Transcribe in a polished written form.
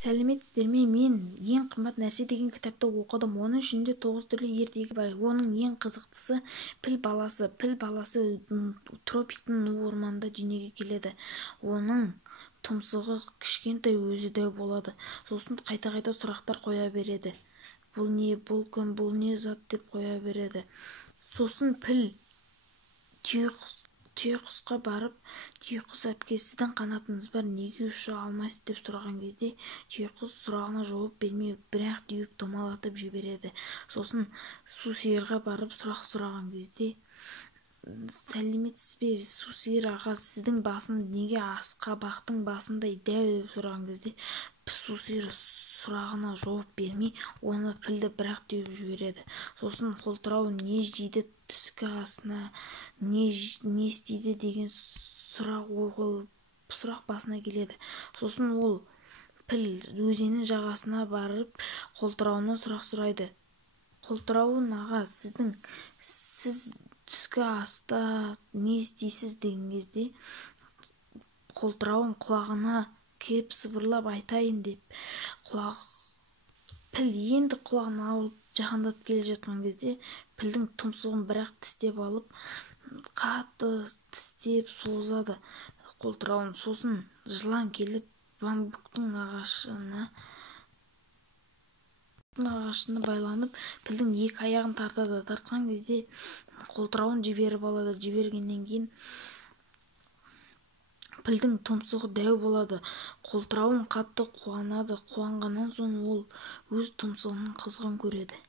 Сәлеметсіздер ме? Мен ең қымбат нәрсе деген кітапты оқыдым. Оның ішінде 9 түрлі ертегі бар. Оның ең қызықтысы піл баласы. Піл баласы тропиктің ну орманында дүниеге келеді. Оның тұмсығы кішкентай, өзі дәу болады. Сосын қайта-қайта сұрақтар қоя береді. Бұл не, бұл кім, бұл не зат деп қоя береді. Сосын піл түйеқұсқа барып, түйеқұс әпке, сіздің қанатыңыз бар, неге ұша алмайсыз деп сұраған кезде, түйеқұс сұрағына жауап бермей, бірақ түйіп домалатып жібереді. Сосын су сиырға барып сұрақ сұраған кезде, сәлеметсіз бе, су сиыр аға, сіздің басыңыз неге асқабақтың басындай дәу деп сұраған кезде, су сиыр сұрағына жауап бермей, оны пілді бірақ теуіп жібереді. Сосын қолтырау не жейді түскі асына, не істейді деген сұрақ басына келеді. Сосын ол піл өзеннің жағасына барып, қолтырауына сұрақ сұрайды. Қолтырауын аға, сіз түскі аста не істейсіз деген кезде, қолтырауын құлағына кеп сыбырлап айтайын деп, піл енді құлағына алып жақындатып келе жатқан кезде, пілдің тұмсығын бірақ тістеп алып, қатты тістеп созады қолтырауын. Сосын жылан келіп бамбуктың ағашына байланып, пілдің екі аяғын тартады. Тартқан кезде қолтырауын жіберіп алады. Жібергеннен кейін пілдің тұмсығы дәу болады. Қолтырауын қатты қуанады. Қуанғаннан соң ол өз тұмсығының қызығын көреді.